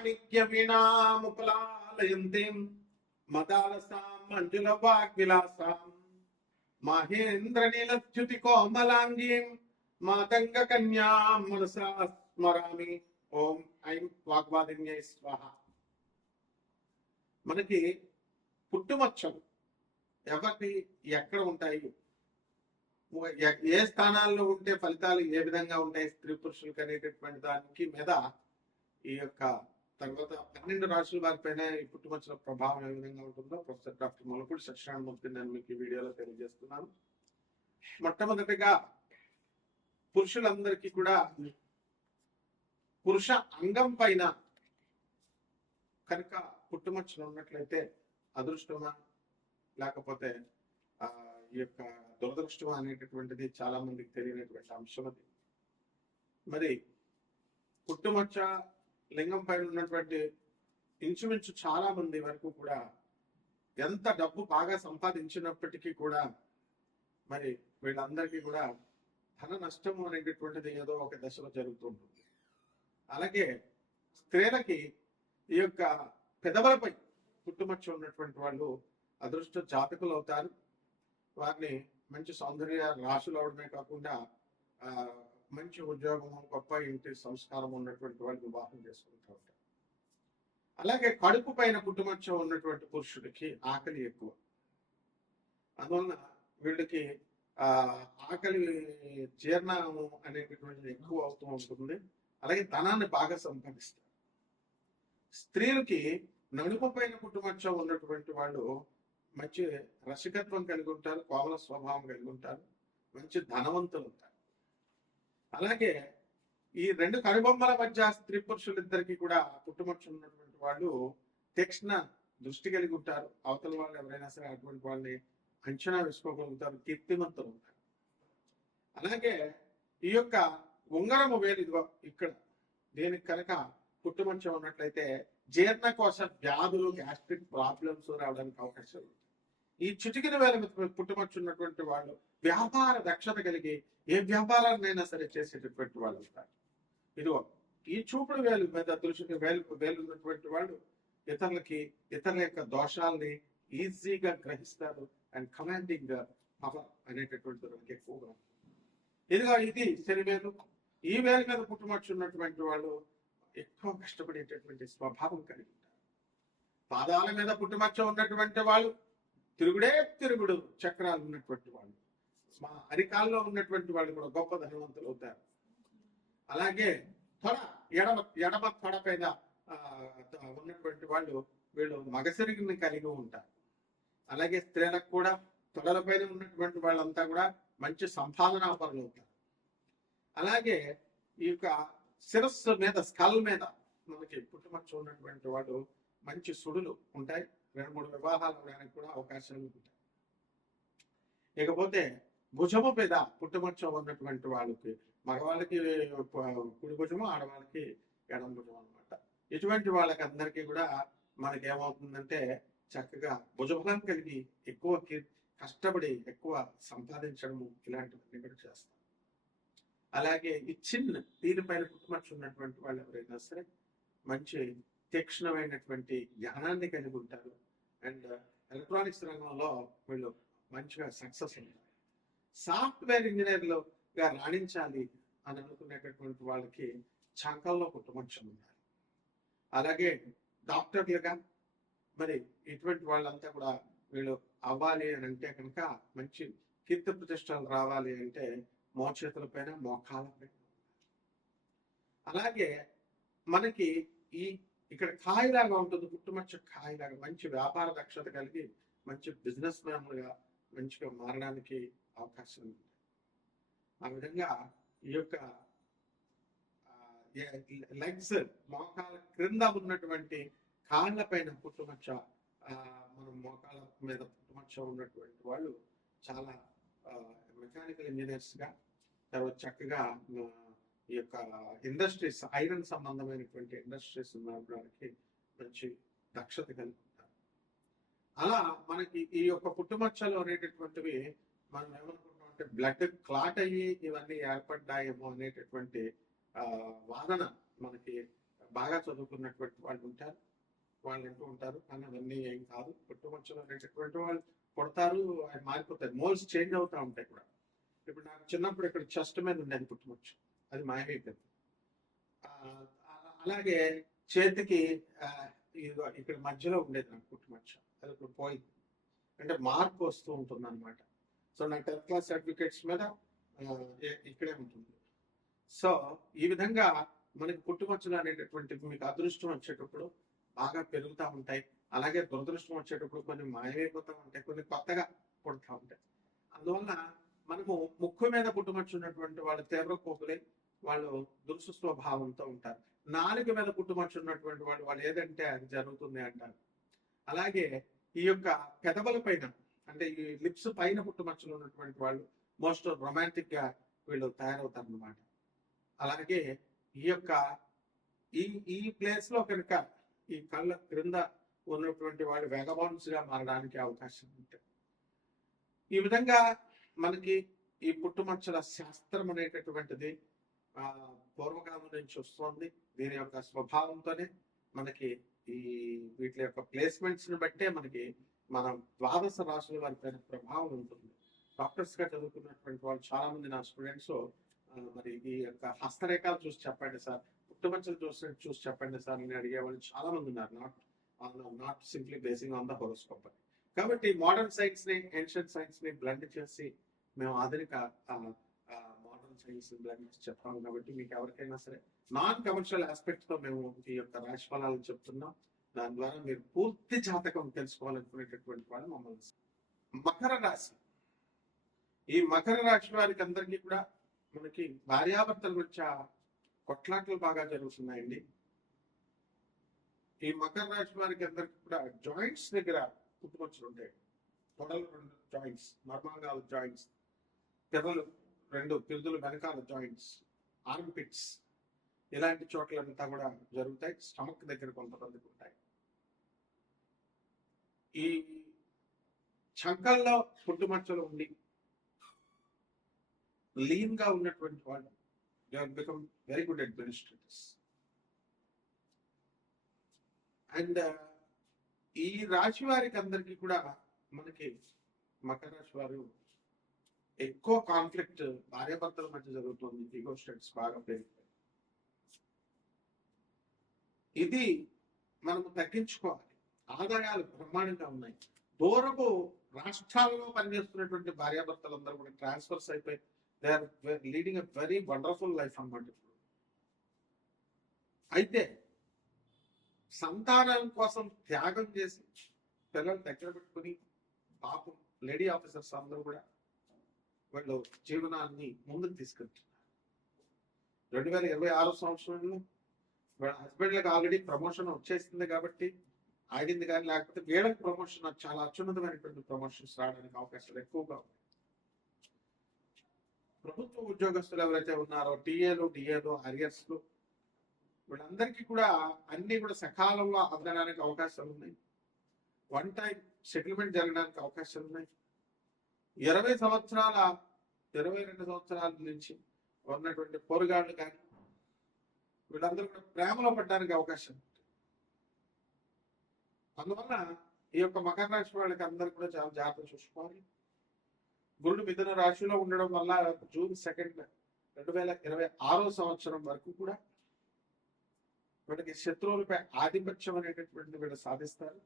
మాణిక్య వీణాముకులాలయంతీం మదాలసాం మంజుల వాగ్విలాసాం మహేంద్ర నీలచ్యుతి కోమలాంగీం మాతంగ కన్యాం మనసా స్మరామి. ఓం ఐం వాగ్వాదిన్యై స్వాహ. మనకి పుట్టుమచ్చలు ఎవరికి ఎక్కడ ఉంటాయి, ఏ స్థానాల్లో ఉంటే ఫలితాలు ఏ విధంగా ఉంటాయి స్త్రీ పురుషులకు అనేటటువంటి దానికి మీద ఈ యొక్క తర్వాత 12 రాశుల వారిపైన ఈ పుట్టుమచ్చల ప్రభావం ఏ విధంగా ఉంటుందో ప్రొఫెసర్ డాక్టర్ మొలపూడి సత్యనారాయణమూర్తి నేను మీకు ఈ వీడియోలో తెలియజేస్తున్నాను. మొట్టమొదటిగా పురుషులందరికీ కూడా పురుష అంగం పైన కనుక పుట్టుమచ్చలు ఉన్నట్లయితే అదృష్టమా లేకపోతే ఈ యొక్క దురదృష్టమా అనేటటువంటిది చాలా మందికి తెలియనటువంటి అంశం. అది మరి పుట్టుమచ్చ లింగం పైన ఉన్నటువంటి ఇంచుమించు చాలా మంది వరకు కూడా ఎంత డబ్బు బాగా సంపాదించినప్పటికీ కూడా మరి వీళ్ళందరికీ కూడా ధన నష్టము అనేటటువంటిది ఏదో ఒక దశలో జరుగుతుంటుంది. అలాగే స్త్రీలకి ఈ యొక్క పెదవులపై పుట్టుమచ్చ ఉన్నటువంటి వాళ్ళు అదృష్ట జాతకులు అవుతారు. వారిని మంచి సౌందర్య రాశులు అవడమే కాకుండా మంచి ఉద్యోగము, గొప్ప ఇంటి సంస్కారం ఉన్నటువంటి వాళ్ళు వివాహం చేసుకుంటూ ఉంటారు. అలాగే కడుపు పైన పుట్టుమచ్చ ఉన్నటువంటి పురుషుడికి ఆకలి ఎక్కువ, అందువలన వీళ్ళకి ఆకలి జీర్ణము అనేటటువంటిది ఎక్కువ అవుతూ ఉంటుంది. అలాగే ధనాన్ని బాగా సంపాదిస్తారు. స్త్రీలకి నడుము పైన పుట్టుమచ్చ ఉన్నటువంటి వాళ్ళు మంచి రసికత్వం కలిగి ఉంటారు, కోమల స్వభావం కలిగి ఉంటారు, మంచి ధనవంతులు ఉంటారు. అలాగే ఈ 2 కనుబొమ్మల మధ్య స్త్రీ పురుషులిద్దరికి కూడా పుట్టుమచ్చ ఉన్నటువంటి వాళ్ళు తీక్ష్ణ దృష్టి కలిగి ఉంటారు. అవతల వాళ్ళు ఎవరైనా సరే అటువంటి వాళ్ళని అంచనా వేసుకోగలుగుతారు, కీర్తిమంతులు ఉంటారు. అలాగే ఈ యొక్క ఉంగరము వేలు ఇదిగో ఇక్కడ దీనికి కనుక పుట్టుమచ్చ ఉన్నట్లయితే జీర్ణకోశ వ్యాధులు, గ్యాస్ట్రిక్ ప్రాబ్లమ్స్ రావడానికి అవకాశం ఉంది. ఈ చిటికిన వేల పుట్టుమచ్చ ఉన్నటువంటి వాళ్ళు వ్యాపార దక్షత కలిగి ఏ వ్యాపారాన్నైనా సరే చేసేటటువంటి వాళ్ళు ఉంటారు. ఇదిగో ఈ చూపుడు వేలు మీద తులసి వేలు ఉన్నటువంటి వాళ్ళు ఇతరుల యొక్క దోషాలని ఈజీగా గ్రహిస్తారు అండ్ కమాండింగ్ పవర్ అనేటటువంటి దానికి ఎక్కువగా. ఇదిగో ఇది శనివేలు. ఈ వేలు మీద పుట్టుమచ్చ ఉన్నటువంటి వాళ్ళు ఎక్కువ కష్టపడేటటువంటి స్వభావం కలిగి ఉంటారు. పాదాల మీద పుట్టుమచ్చ ఉన్నటువంటి వాళ్ళు తిరుగుడు చక్రాలు ఉన్నటువంటి వాళ్ళు, మా అరికాల్లో ఉన్నటువంటి వాళ్ళు కూడా గొప్ప ధనవంతులు అవుతారు. అలాగే ఎడమ తొడ పైన ఉన్నటువంటి వాళ్ళు వీళ్ళు మగసిరిగిని కలిగి ఉంటారు. అలాగే స్త్రీలకు కూడా తొడల పైన ఉన్నటువంటి వాళ్ళంతా కూడా మంచి సంపాదనా పరులు అవుతారు. అలాగే ఈ యొక్క శిరస్సు మీద స్కల్ మీద మనకి పుట్టుమచ్చ ఉన్నటువంటి వాడు మంచి సుడులు ఉంటాయి. 2-3 వివాహాలు అవడానికి కూడా అవకాశాలు ఉంటాయి. ఇకపోతే భుజము మీద పుట్టుమచ్చ ఉన్నటువంటి వాళ్ళకి మగవాళ్ళకి కుడి భుజము, ఆడవాళ్ళకి ఎడమ భుజం అనమాట. ఇటువంటి వాళ్ళకి అందరికీ కూడా మనకి ఏమవుతుందంటే చక్కగా భుజబలం కలిగి ఎక్కువ కష్టపడి ఎక్కువ సంపాదించడము ఇలాంటివన్నీ కూడా చేస్తారు. అలాగే ఈ దీనిపైన పుట్టుమచ్చ ఉన్నటువంటి వాళ్ళు ఎవరైనా సరే మంచి తీక్ష్ణమైనటువంటి జ్ఞానాన్ని కలిగి ఉంటారు. అండ్ ఎలక్ట్రానిక్స్ రంగంలో వీళ్ళు మంచిగా సక్సెస్ ఉంటారు. సాఫ్ట్వేర్ ఇంజనీర్లుగా రాణించాలి అని అనుకునేటటువంటి వాళ్ళకి చంకల్లో పుట్టుమచ్చ ఉండాలి. అలాగే డాక్టర్లుగా మరి ఇటువంటి వాళ్ళంతా కూడా వీళ్ళు అవ్వాలి అని అంటే కనుక మంచి కీర్తి ప్రతిష్టలు రావాలి అంటే మోచేతుల పైన, మోకాల పైన. అలాగే మనకి ఇక్కడ కాయలాగా ఉంటుంది పుట్టుమచ్చ, కాయలాగా మంచి వ్యాపార దక్షత కలిగి మంచి బిజినెస్ మ్యాన్లుగా మంచిగా మారడానికి అవకాశం ఉంది. ఆ విధంగా ఈ యొక్క లెగ్స్, మోకాల క్రింద ఉన్నటువంటి కాళ్ళ పైన పుట్టుమచ్చ, మనం మోకాల మీద పుట్టుమచ్చ ఉన్నటువంటి వాళ్ళు చాలా మెకానికల్ ఇంజనీర్స్ గా, తర్వాత చక్కగా ఈ యొక్క ఇండస్ట్రీస్, ఐరన్ సంబంధమైనటువంటి ఇండస్ట్రీస్ నడపడానికి మంచి దక్షత కలిగి ఉంటారు. అలా మనకి ఈ యొక్క పుట్టుమచ్చలు అనేటటువంటివి మనం ఏమనుకుంటాం అంటే బ్లడ్ క్లాట్ అయ్యి ఇవన్నీ ఏర్పడ్డాయేమో అనేటటువంటి వాదన మనకి బాగా చదువుకున్నటువంటి వాళ్ళు ఉంటారు, వాళ్ళు అంటూ ఉంటారు, కానీ అవన్నీ ఏం కాదు. పుట్టుమచ్చలు అనేటటువంటి వాళ్ళు పుడతారు, ఆయన మారిపోతారు, మోల్స్ చేంజ్ అవుతూ ఉంటాయి కూడా. ఇప్పుడు నాకు చిన్నప్పుడు ఇక్కడ చెస్ట్ మీద ఉండేది పుట్టుమచ్చు, అది మాయమైపోయింది. అలాగే చేతికి ఇక్కడ మధ్యలో ఉండేది నాకు పుట్టుమచ్చ, అది ఇప్పుడు పోయింది. అంటే మార్పు వస్తూ ఉంటుంది అనమాట. సో నా 10th క్లాస్ సర్టిఫికేట్స్ మీద ఇక్కడే ఉంటుంది. సో ఈ విధంగా మనకి పుట్టుమచ్చలు అనేటటువంటివి మీకు అదృష్టం వచ్చేటప్పుడు బాగా పెరుగుతూ ఉంటాయి, అలాగే దురదృష్టం వచ్చేటప్పుడు కొన్ని మాయమైపోతూ ఉంటాయి, కొన్ని కొత్తగా పుడుతూ ఉంటాయి. అందువల్ల మనము ముక్కు మీద పుట్టుమచ్చ ఉన్నటువంటి వాళ్ళు తీవ్ర కోపులే, వాళ్ళు దురుసు స్వభావంతో ఉంటారు. నాలుక మీద పుట్టుమచ్చ ఉన్నటువంటి వాళ్ళు ఏదంటే అది జరుగుతుంది అంటారు. అలాగే ఈ యొక్క పెదవుల పైన అంటే ఈ లిప్స్ పైన పుట్టుమచ్చలు ఉన్నటువంటి వాళ్ళు మోస్ట్ రొమాంటిక్ గా వీళ్ళు తయారవుతారు అన్నమాట. అలాగే ఈ యొక్క ఈ ప్లేస్ లో కనుక ఈ కళ్ళ క్రింద ఉన్నటువంటి వాళ్ళు వెగబాన్స్ గా మారడానికి అవకాశం ఉంటుంది. ఈ విధంగా మనకి ఈ పుట్టుమచ్చల శాస్త్రం అనేటటువంటిది పూర్వకాలం నుంచి వస్తుంది. దీని యొక్క స్వభావంతోనే మనకి ఈ వీటి యొక్క ప్లేస్మెంట్స్ ని బట్టే మనకి మన ద్వాదశ రాశుల వారి పైన ప్రభావం ఉంటుంది. డాక్టర్స్ గా చదువుకున్నటువంటి వాళ్ళు చాలా మంది నా స్టూడెంట్స్ మరి ఈ యొక్క హస్తరేఖలు చూసి చెప్పండి సార్, పుట్టుమచ్చలు చూసి చెప్పండి సార్ అని అడిగే వాళ్ళు చాలా మంది ఉన్నారు. Not simply basing on the horoscope. కాబట్టి మోడర్న్ సైన్స్ ని ఏన్షియంట్ సైన్స్ ని బ్లెండ్ చేసి మేము ఆధునిక మోడర్న్ సైన్స్ బ్లెండ్ చేసి చెప్తాము. కాబట్టి మీకు ఎవరికైనా సరే నాన్ కమర్షియల్ ఆస్పెక్ట్ తో మేము ఈ యొక్క రాశి ఫలాలను చెప్తున్నాం. దాని ద్వారా మీరు పూర్తి జాతకం తెలుసుకోవాలనుకునేటటువంటి వాళ్ళు మమ్మల్ని. మకర రాశి, ఈ మకర రాశి వారికి అందరికీ కూడా మనకి భార్యాభర్తల మధ్య కొట్లాట్లు బాగా జరుగుతున్నాయండి. ఈ మకర రాశి వారికి అందరికీ కూడా జాయింట్స్ దగ్గర పుట్టుమచ్చలు ఉంటాయి. తొడలు 2 జాయింట్స్, మర్మాంగాల జాయింట్స్, పిర్రలు 2 పిరుదులు వెనకాల జాయింట్స్, ఆర్మ్ పిట్స్, ఇలాంటి చోట్లంతా కూడా జరుగుతాయి. స్టమక్ దగ్గర కొంతమందికి ఉంటాయి. ఈ చంకల్లో పుట్టుమచ్చలు ఉండి లీన్ గా ఉన్నటువంటి వాళ్ళు they have become very good administrators. And ఈ రాశి వారికి అందరికీ కూడా మనకి మకర రాశి వారు ఎక్కువ కాన్ఫ్లిక్ట్ భార్యాభర్తల మధ్య జరుగుతుంది. ఈగో స్టేట్స్ బాగా పెరిగిపోయి, ఇది మనము తగ్గించుకోవాలి. ఆదాయాలు బ్రహ్మాండంగా ఉన్నాయి. దూరపు రాష్ట్రాల్లో పనిచేస్తున్నటువంటి భార్యాభర్తలందరూ కూడా ట్రాన్స్ఫర్స్ అయిపోయి they are leading a very wonderful life అన్నమాట. అయితే సంతానం కోసం త్యాగం చేసి పిల్లలు దగ్గర పెట్టుకుని పాపం లేడీ ఆఫీసర్స్ అందరూ కూడా వాళ్ళు జీవనాన్ని ముందుకు తీసుకెళ్తున్నారు. 2026 సంవత్సరంలో వాళ్ళ హస్బెండ్లకు ఆల్రెడీ ప్రమోషన్ వచ్చేసింది కాబట్టి ఆగింది, కానీ లేకపోతే వీళ్ళకి ప్రమోషన్ చాలా అత్యున్నతమైనటువంటి ప్రమోషన్స్ రావడానికి అవకాశాలు ఎక్కువగా ఉన్నాయి. ప్రభుత్వ ఉద్యోగస్తులు ఎవరైతే ఉన్నారో టీఏలు, డిఏలు, అరియర్స్లు, వీళ్ళందరికీ కూడా అన్ని కూడా సకాలంలో అందడానికి అవకాశాలు ఉన్నాయి. 1 టైం సెటిల్మెంట్ జరగడానికి అవకాశాలు ఉన్నాయి. 22 సంవత్సరాల నుంచి ఉన్నటువంటి పోరుగాళ్ళు కానీ వీళ్ళందరూ కూడా ప్రేమలో పడడానికి అవకాశం ఉంది. అందువల్ల ఈ యొక్క మకర రాశి వాళ్ళకి అందరూ కూడా చాలా జాగ్రత్త చూసుకోవాలి. గురుడు మిథున రాశిలో ఉండడం వల్ల జూన్ 2, 2026 సంవత్సరం వరకు కూడా వీళ్ళకి శత్రువులపై ఆధిపత్యం అనేటటువంటిది వీళ్ళు సాధిస్తారు.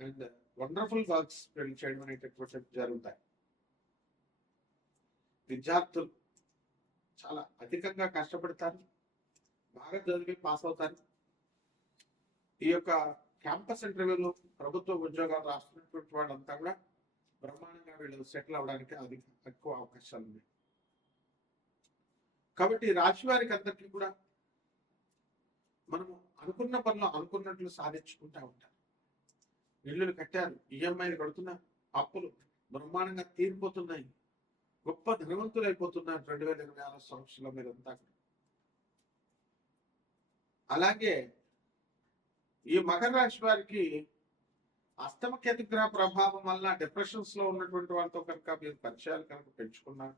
అండ్ వండర్ఫుల్ వర్క్స్ వీళ్ళు చేయడం అనేటటువంటివి జరుగుతాయి. విద్యార్థులు చాలా అధికంగా కష్టపడతారు, బాగా చదివి పాస్ అవుతారు. ఈ యొక్క క్యాంపస్ ఇంటర్వ్యూలు, ప్రభుత్వ ఉద్యోగాలు రాస్తున్నటువంటి వాళ్ళంతా కూడా బ్రహ్మాండంగా వీళ్ళు సెటిల్ అవడానికి ఎక్కువ అవకాశాలు ఉన్నాయి. కాబట్టి రాశి వారికి అందరికీ కూడా మనము అనుకున్న పనులు అనుకున్నట్లు సాధించుకుంటా ఉంటారు. ఇళ్ళు కట్టారు, ఈఎంఐలు కడుతున్నారు, అప్పులు బ్రహ్మాండంగా తీరిపోతున్నాయి, గొప్ప ధనవంతులు అయిపోతున్నారు 2026 సంవత్సరంలో మీరంతా. అలాగే ఈ మకర రాశి వారికి అష్టమ కేతు గ్రహ ప్రభావం వల్ల డిప్రెషన్స్ లో ఉన్నటువంటి వాళ్ళతో కనుక మీరు పరిచయాలు కనుక పెంచుకున్నారు,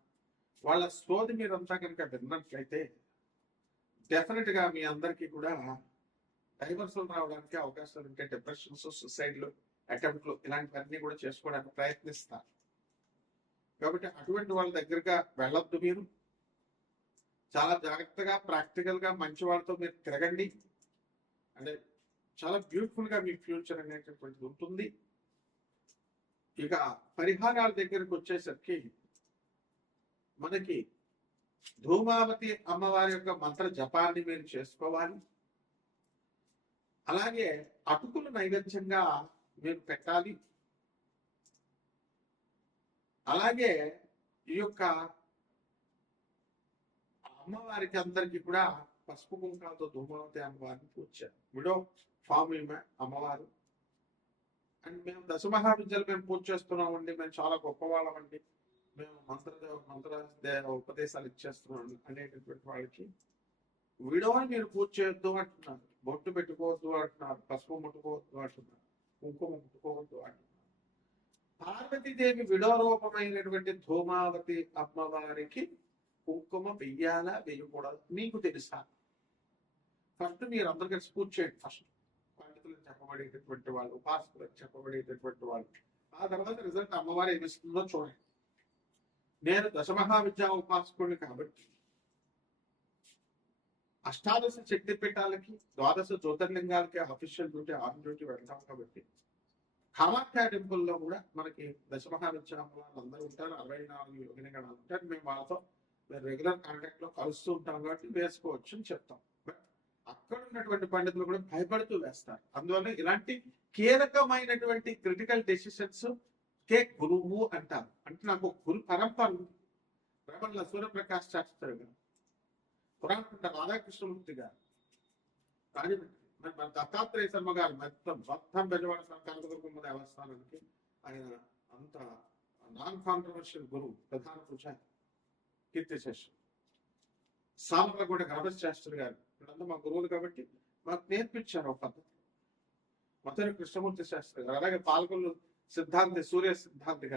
వాళ్ళ సోది మీరంతా కనుక విన్నట్లయితే డెఫినెట్ గా మీ అందరికీ కూడా డైవర్సల్ రావడానికి అవకాశాలు ఉంటే డిప్రెషన్స్, సుసైడ్లు, అటెంప్ట్లు ఇలాంటివన్నీ కూడా చేసుకోవడానికి ప్రయత్నిస్తారు. కాబట్టి అటువంటి వాళ్ళ దగ్గరగా వెళ్ళొద్దు. మీరు చాలా జాగ్రత్తగా ప్రాక్టికల్ గా మంచి వాళ్ళతో మీరు తిరగండి. అంటే చాలా బ్యూటిఫుల్ గా మీ ఫ్యూచర్ అనేటటువంటిది ఉంటుంది. ఇక పరిహారాల దగ్గరకు వచ్చేసరికి మనకి ధూమావతి అమ్మవారి యొక్క మంత్ర జపాన్ని మీరు చేసుకోవాలి. అలాగే అటుకులు నైవేద్యంగా మీరు పెట్టాలి. అలాగే ఈ యొక్క అమ్మవారికి అందరికి కూడా పసుపు కుంకాలతో ధూమావతి అమ్మవారిని పూజ చేయాలి. విడో ఫామ్ అమ్మవారు. అండ్ మేము దశమహావిద్యలు మేము పూజ చేస్తున్నామండి, మేము చాలా గొప్పవాళ్ళమండి, మేము మంత్ర ఉపదేశాలు ఇచ్చేస్తున్నాం అనేటటువంటి వాళ్ళకి విడోని మీరు పూజ చేయొద్దు అంటున్నారు, బొట్టు పెట్టుకోవద్దు అంటున్నారు, పసుపు ముట్టుకోవద్దు అంటున్నారు, కుంకుమ ముట్టుకోవద్దు అంటున్నారు. పార్వతీదేవి విడో రూపమైనటువంటి ధూమావతి అమ్మవారికి కుంకుమ వెయ్యాలా వేయకూడదు మీకు తెలుసా? ఫస్ట్ మీరు అందరు కలిసి పూజ చేయండి. ఫస్ట్ పండితులకు చెప్పబడేటటువంటి వాళ్ళు, ఉపాసకులకు చెప్పబడేటటువంటి వాళ్ళు. ఆ తర్వాత రిజల్ట్ అమ్మవారు ఏమిస్తుందో చూడండి. నేను దశమహావిద్యా ఉపాసకుడిని కాబట్టి అష్టాదశ శక్తి పీఠాలకి, ద్వాదశ జ్యోతిర్లింగాలకి అఫీషియల్ డ్యూటీ, ఆన్ డ్యూటీ వెళ్తాం కాబట్టి కామాఖ్య టెంపుల్లో కూడా మనకి దశమహావిద్యా అమ్మవారు అందరూ ఉంటారు. 64 యోగిని గణాలు ఉంటారు. మేము వాళ్ళతో రెగ్యులర్ కాంటాక్ట్ లో కలుస్తూ ఉంటాం కాబట్టి వేసుకోవచ్చు అని చెప్తాం. బట్ అక్కడ ఉన్నటువంటి పండితులు కూడా భయపడుతూ వేస్తారు. అందువల్ల ఇలాంటి కీలకమైనటువంటి క్రిటికల్ డెసిషన్స్ కే గురువు అంటారు. అంటే నాకు గురు పరంపర ఉంది. రమణ సూర్యప్రకాష్ శాస్త్రి గారు, పురాణ రాధాకృష్ణమూర్తి గారు, రాజమండ్రి మన దత్తాత్రేయ శర్మ గారు మొత్తం బెజవాడ కనకదుర్గమ్మ దేవస్థానానికి ఆయన అంత నాన్ కాంట్రవర్షియల్ గురువు, ప్రధాన పూజారి, కీర్తిశేషం. సామర్లగూడ గణపతి శాస్త్రి గారు, వీళ్ళంతా మా గురువులు కాబట్టి మాకు నేర్పించారు ఒక పద్ధతి. మొదటి కృష్ణమూర్తి శాస్త్రి గారు, అలాగే పాల్గొల్లు సిద్ధాంతి, సూర్య సిద్ధాంతి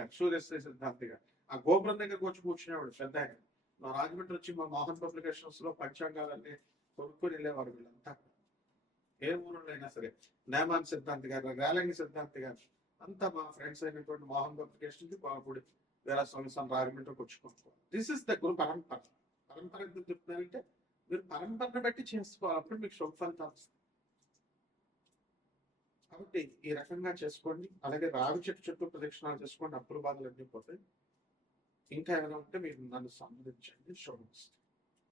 గారు ఆ గోపురం దగ్గరకు వచ్చి కూర్చునేవాడు పెద్ద ఆయన. మా రాజమండ్రి వచ్చి మా మోహన్ పబ్లికేషన్స్ లో పంచాంగాలన్నీ కొనుక్కొని వెళ్ళేవారు వీళ్ళంతా. ఏ ఊరిలో అయినా సరే నేమాన్ సిద్ధాంతి గారు, రేలంగి సిద్ధాంతి గారు అంతా మా ఫ్రెండ్స్ అయినటువంటి మోహన్ పబ్లికేషన్ కి బాగుపడి వేరే సంవత్సరం రాజమండ్రికి వచ్చి కొనుక్కోవాలి. దిస్ ఇస్ ద గురు పరంపర. పరంపర ఎందుకు చెప్తున్నారంటే మీరు పరంపరను బట్టి చేసుకోవాలి, అప్పుడు మీకు శుభ ఫలితాలు వస్తాయి. కాబట్టి ఈ రకంగా చేసుకోండి. అలాగే రావి చెట్టు చుట్టూ ప్రదక్షిణాలు చేసుకోండి, అప్పుల బాధలు అన్నీ పోతాయి. ఇంకా ఏమైనా ఉంటే మీరు నన్ను సంప్రదించండి. శుభమస్తు.